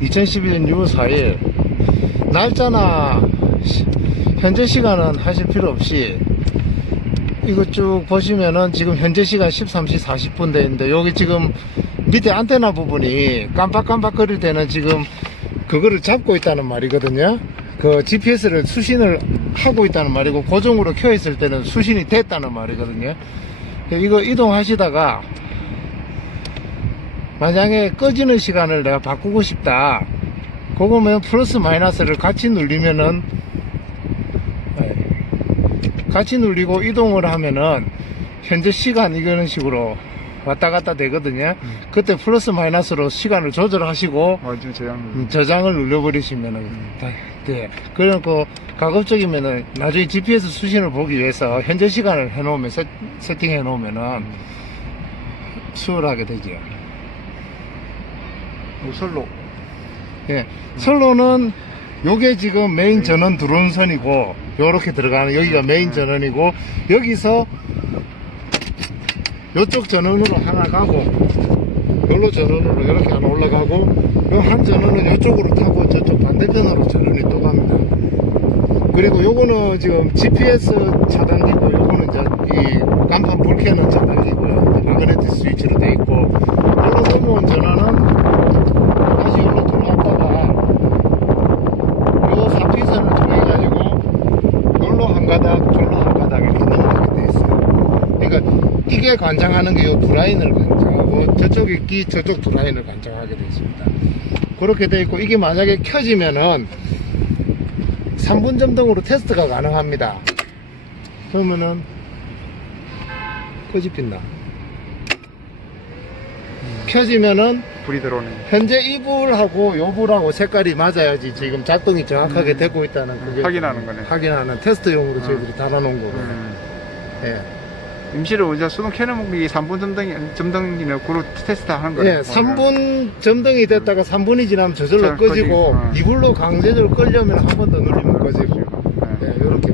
2011년 6월 4일 날짜나 시- 현재 시간은 하실 필요 없이 이거 쭉 보시면은 지금 현재 시간 13시 40분 되는데 여기 지금 밑에 안테나 부분이 깜빡깜빡 거릴 때는 지금 그거를 잡고 있다는 말이거든요. 그 GPS를 수신을 하고 있다는 말이고 고정으로 켜 있을 때는 수신이 됐다는 말이거든요. 이거 이동하시다가 만약에 꺼지는 시간을 내가 바꾸고 싶다. 그거면 플러스 마이너스를 같이 눌리면은 네. 같이 눌리고 이동을 하면은 현재 시간 이거는 식으로 왔다 갔다 되거든요. 그때 플러스 마이너스로 시간을 조절하시고 완전 저양. 음, 저장을 눌러버리시면은 다 돼. 그리고 가급적이면은 나중에 GPS 수신을 보기 위해서 현재 시간을 해놓으면 세, 세팅해 놓으면은 수월하게 되죠. 솔로. 예. 선로는 요게 지금 메인 전원 드론선이고 요렇게 들어가는 여기가 메인 전원이고 여기서 요쪽 전원으로 하나 가고 요로 전원으로 이렇게 하나 올라가고 요 한 전원은 요쪽으로 타고 저쪽 반대편으로 전원이 또 갑니다. 그리고 요거는 지금 GPS 차단기고 요거는 이제 이 간판 불 켜는 차단기고요. 마그네틱 스위치로 돼 있고 요로 넘어온 전원은 다시 여기로 들어왔다가 요 사피선을 통해가지고 여기로 한 가닥, 절로 한 가닥 이렇게 넘어가게 돼 있어요. 그러니까 이게 관장하는 게요두 라인을 관장하고 저쪽에 끼 저쪽 두 라인을 관장하게 돼 있습니다. 그렇게 돼 있고 이게 만약에 켜지면은 3분 점등으로 테스트가 가능합니다. 그러면은 빛나. 켜지면은 불이 들어오네. 현재 이 불하고 요 불하고 색깔이 맞아야지 지금 작동이 정확하게 음. 되고 있다는 그게 확인하는 거네. 확인하는 테스트용으로 어. 저희들이 달아놓은 거거든요. 음. 예. 임시로 우리가 수동 켜놓은 게 3분 점등이, 점등이면 그로 테스트 하는 거네. 예, 3분 점등이 됐다가 3분이 지나면 저절로 자, 꺼지고 꺼지고, 어. 이불로 강제적으로 끌려면 한 번 더 누르면 꺼지고 네. 예, 이렇게